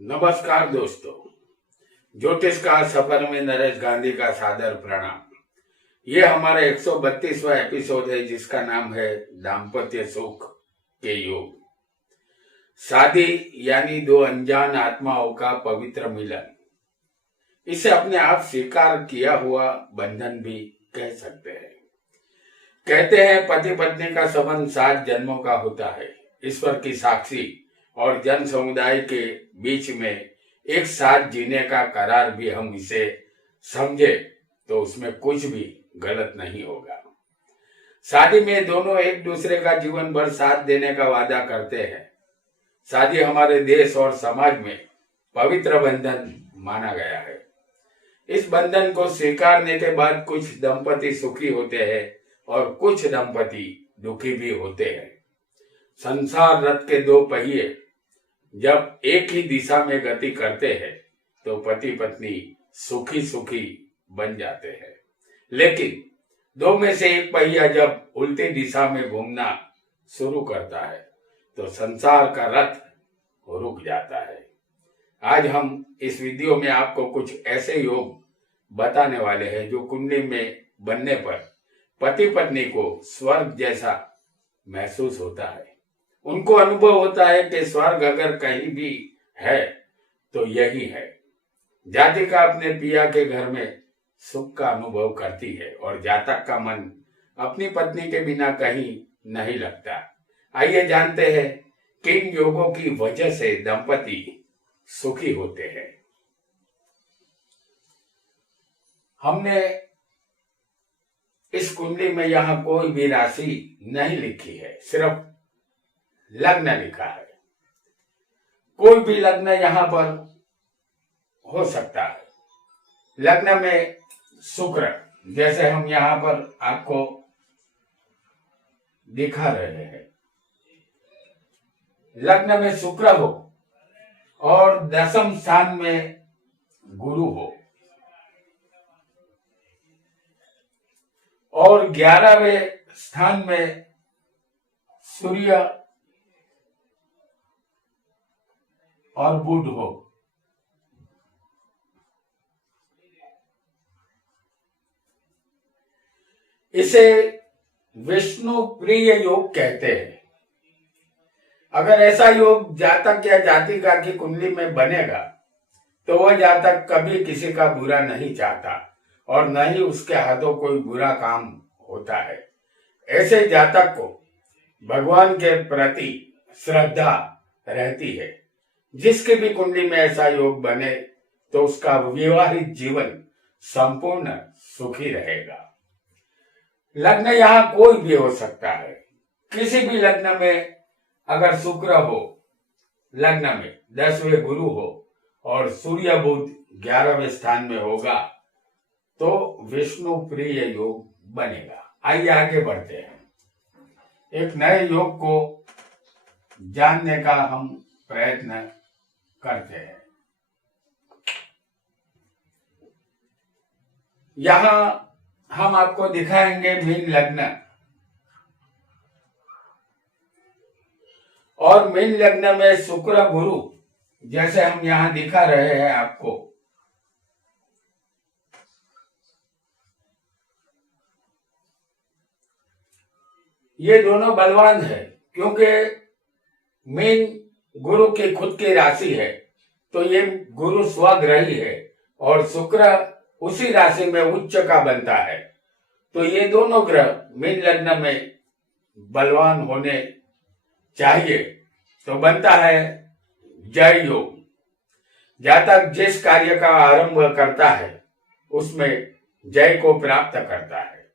नमस्कार दोस्तों, ज्योतिष का सफर में नरेश गांधी का सादर प्रणाम। ये हमारा 132वां एपिसोड है जिसका नाम है दाम्पत्य सुख के योग। शादी यानी दो अनजान आत्माओं का पवित्र मिलन। इसे अपने आप स्वीकार किया हुआ बंधन भी कह सकते हैं। कहते हैं पति पत्नी का संबंध 7 जन्मों का होता है। ईश्वर की साक्षी और जन समुदाय के बीच में एक साथ जीने का करार भी हम इसे समझे तो उसमें कुछ भी गलत नहीं होगा। शादी में दोनों एक दूसरे का जीवन भर साथ देने का वादा करते हैं। शादी हमारे देश और समाज में पवित्र बंधन माना गया है। इस बंधन को स्वीकारने के बाद कुछ दंपति सुखी होते हैं और कुछ दंपति दुखी भी होते हैं। संसार रथ के 2 पहिए जब एक ही दिशा में गति करते हैं तो पति पत्नी सुखी सुखी बन जाते हैं, लेकिन 2 में से एक पहिया जब उल्टी दिशा में घूमना शुरू करता है तो संसार का रथ रुक जाता है। आज हम इस वीडियो में आपको कुछ ऐसे योग बताने वाले हैं जो कुंडली में बनने पर पति पत्नी को स्वर्ग जैसा महसूस होता है। उनको अनुभव होता है कि स्वर्ग अगर कहीं भी है तो यही है। जातिका अपने पिया के घर में सुख का अनुभव करती है और जातक का मन अपनी पत्नी के बिना कहीं नहीं लगता। आइए जानते हैं किन योगों की वजह से दंपति सुखी होते हैं। हमने इस कुंडली में यहाँ कोई भी राशि नहीं लिखी है, सिर्फ लग्न लिखा है। कोई भी लग्न यहाँ पर हो सकता है। लग्न में शुक्र, जैसे हम यहाँ पर आपको दिखा रहे हैं, लग्न में शुक्र हो और 10वें स्थान में गुरु हो और 11वें स्थान में सूर्य और बुध हो। इसे विष्णु प्रिय योग कहते हैं। अगर ऐसा योग जातक या जातिका की कुंडली में बनेगा तो वह जातक कभी किसी का बुरा नहीं चाहता और न ही उसके हाथों कोई बुरा काम होता है। ऐसे जातक को भगवान के प्रति श्रद्धा रहती है। जिसके भी कुंडली में ऐसा योग बने तो उसका वैवाहिक जीवन संपूर्ण सुखी रहेगा। लग्न यहाँ कोई भी हो सकता है। किसी भी लग्न में अगर शुक्र हो, लग्न में 10वें गुरु हो और सूर्य बुध 11वें स्थान में होगा तो विष्णु प्रिय योग बनेगा। आइए आगे बढ़ते हैं। एक नए योग को जानने का हम प्रयत्न करते हैं। यहां हम आपको दिखाएंगे मीन लग्न, और मीन लग्न में शुक्र गुरु जैसे हम यहां दिखा रहे हैं आपको। ये दोनों बलवान है क्योंकि मीन गुरु की खुद की राशि है तो ये गुरु स्वग्रही है और शुक्र उसी राशि में उच्च का बनता है। तो ये दोनों ग्रह मीन लग्न में बलवान होने चाहिए तो बनता है जय योग। जातक जिस कार्य का आरंभ करता है उसमें जय को प्राप्त करता है।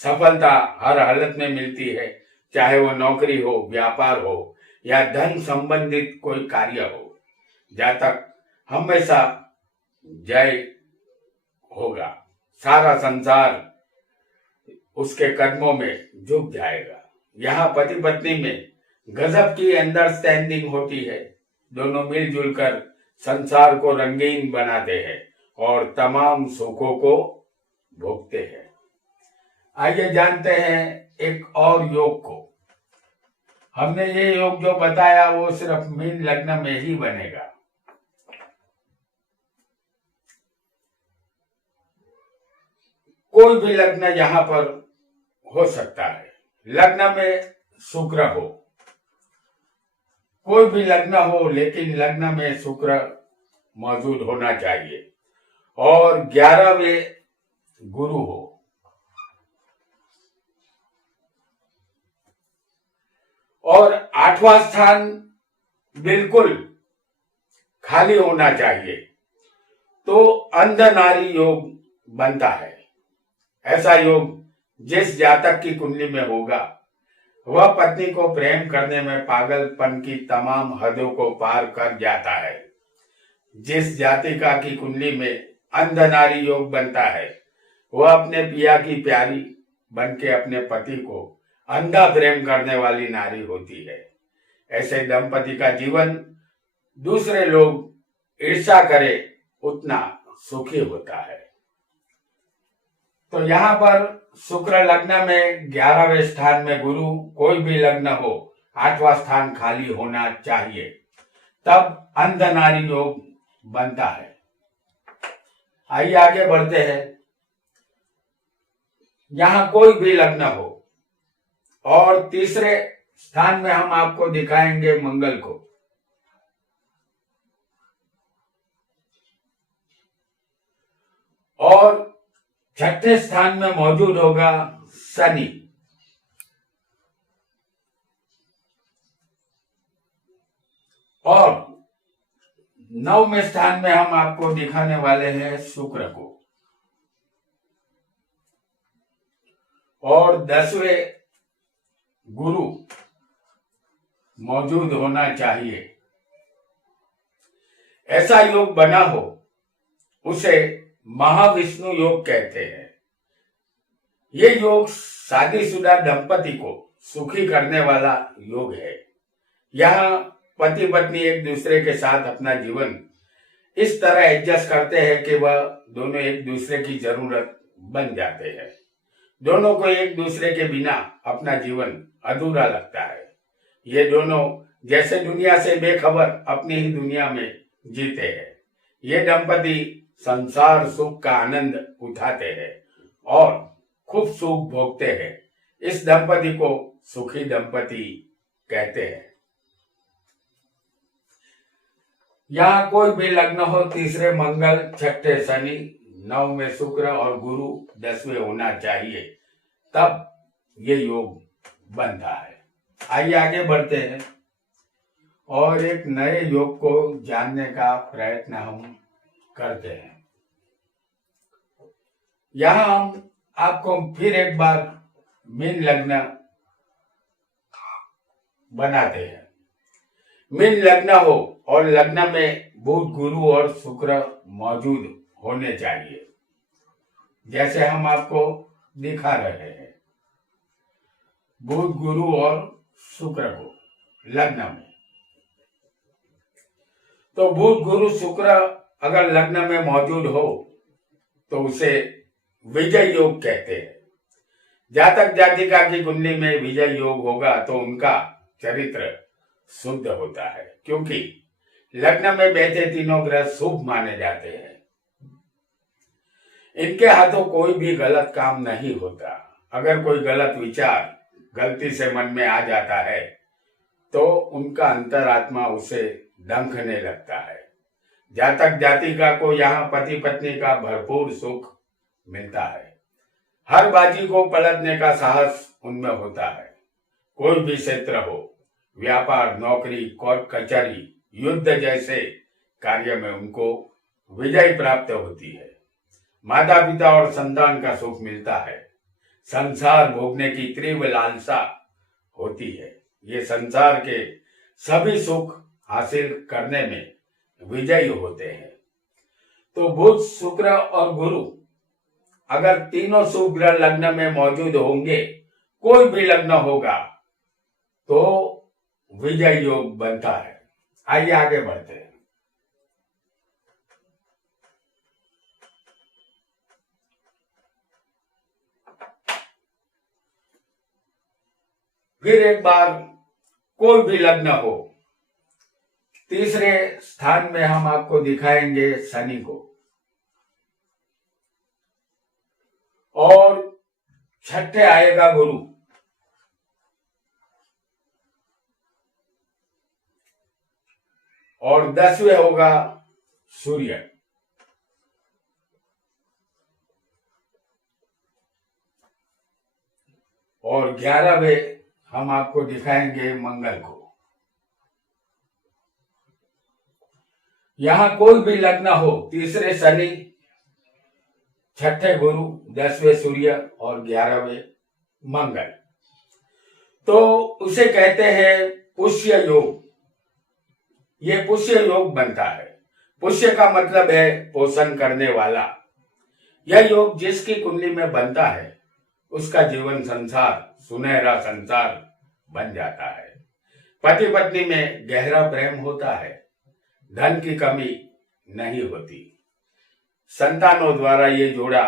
सफलता हर हालत में मिलती है, चाहे वो नौकरी हो, व्यापार हो या धन संबंधित कोई कार्य हो। जातक हमेशा जय होगा। सारा संसार उसके कदमों में झुक जाएगा। यहाँ पति पत्नी में गजब की अंडरस्टैंडिंग होती है। दोनों मिलजुल कर संसार को रंगीन बनाते हैं और तमाम सुखों को भोगते हैं। आइए जानते हैं एक और योग को। हमने ये योग जो बताया वो सिर्फ मीन लग्न में ही बनेगा कोई भी लग्न यहाँ पर हो सकता है। लग्न में शुक्र हो, कोई भी लग्न हो, लेकिन लग्न में शुक्र मौजूद होना चाहिए और 11वें गुरु हो और 8वां स्थान बिल्कुल खाली होना चाहिए तो अंधनारी योग बनता है। ऐसा योग जिस जातक की कुंडली में होगा वह पत्नी को प्रेम करने में पागलपन की तमाम हदों को पार कर जाता है। जिस जातिका की कुंडली में अंधनारी योग बनता है वह अपने पिया की प्यारी बनके अपने पति को अंधा प्रेम करने वाली नारी होती है। ऐसे दंपति का जीवन दूसरे लोग ईर्ष्या करे उतना सुखी होता है। तो यहाँ पर शुक्र लग्न में 11वें स्थान में गुरु, कोई भी लग्न हो 8वां स्थान खाली होना चाहिए, तब अंधनारी योग बनता है। आइए आगे बढ़ते हैं। यहाँ कोई भी लग्न हो और तीसरे स्थान में हम आपको दिखाएंगे मंगल को, और छठे स्थान में मौजूद होगा शनि, और 9वें स्थान में हम आपको दिखाने वाले हैं शुक्र को, और 10वें गुरु मौजूद होना चाहिए। ऐसा योग बना हो उसे महाविष्णु योग कहते हैं। ये योग शादीशुदा दंपति को सुखी करने वाला योग है। यहाँ पति पत्नी एक दूसरे के साथ अपना जीवन इस तरह एडजस्ट करते हैं कि वह दोनों एक दूसरे की जरूरत बन जाते हैं। दोनों को एक दूसरे के बिना अपना जीवन अधूरा लगता है। ये दोनों जैसे दुनिया से बेखबर अपनी ही दुनिया में जीते हैं। ये दंपति संसार सुख का आनंद उठाते हैं और खूब सुख भोगते हैं। इस दंपति को सुखी दंपति कहते हैं। यहाँ कोई भी लग्न हो, तीसरे मंगल, छठे शनि, 9वें शुक्र और गुरु 10वें होना चाहिए, तब ये योग बनता है। आइए आगे बढ़ते हैं और एक नए योग को जानने का प्रयत्न हम करते हैं। यहाँ हम आपको फिर एक बार मीन लग्न बनाते हैं। मीन लग्न हो और लग्न में बुध, गुरु और शुक्र मौजूद होने चाहिए, जैसे हम आपको दिखा रहे हैं। बुध, गुरु और शुक्र को लग्न में, तो बुध, गुरु, शुक्र अगर लग्न में मौजूद हो तो उसे विजय योग कहते हैं। जातक जातिका की कुंडली में विजय योग होगा तो उनका चरित्र शुद्ध होता है, क्योंकि लग्न में बैठे तीनों ग्रह शुभ माने जाते हैं। इनके हाथों कोई भी गलत काम नहीं होता। अगर कोई गलत विचार गलती से मन में आ जाता है तो उनका अंतरात्मा उसे डंखने लगता है। जातक जातिका को यहाँ पति पत्नी का भरपूर सुख मिलता है। हर बाजी को पलटने का साहस उनमें होता है। कोई भी क्षेत्र हो, व्यापार, नौकरी, कोर्ट कचहरी, युद्ध जैसे कार्य में उनको विजय प्राप्त होती है। माता पिता और संतान का सुख मिलता है। संसार भोगने की तीव्र लालसा होती है। ये संसार के सभी सुख हासिल करने में विजयी होते हैं। तो बुध, शुक्र और गुरु अगर तीनों शुभ ग्रह लग्न में मौजूद होंगे, कोई भी लग्न होगा तो विजय योग बनता है। आइए आगे बढ़ते हैं। फिर एक बार कोई भी लग्न हो, तीसरे स्थान में हम आपको दिखाएंगे शनि को, और छठे आएगा गुरु। और 10वें होगा सूर्य। और 11वें हम आपको दिखाएंगे मंगल को। यहां कोई भी लग्न हो, तीसरे शनि, छठे गुरु, 10वें सूर्य और 11वें मंगल, तो उसे कहते हैं पुष्य योग। ये पुष्य योग बनता है। पुष्य का मतलब है पोषण करने वाला। यह योग जिसकी कुंडली में बनता है उसका जीवन संसार सुनहरा संसार बन जाता है। पति पत्नी में गहरा प्रेम होता है, धन की कमी नहीं होती, संतानों द्वारा ये जोड़ा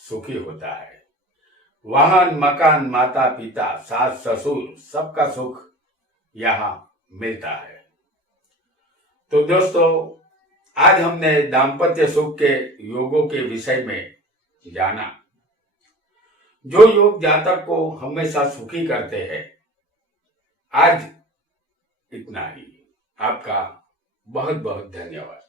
सुखी होता है, वाहन मकान माता पिता सास ससुर सबका सुख यहाँ मिलता है। तो दोस्तों, आज हमने दाम्पत्य सुख के योगों के विषय में जाना, जो योग जातक को हमेशा सुखी करते हैं। आज इतना ही। आपका बहुत बहुत धन्यवाद।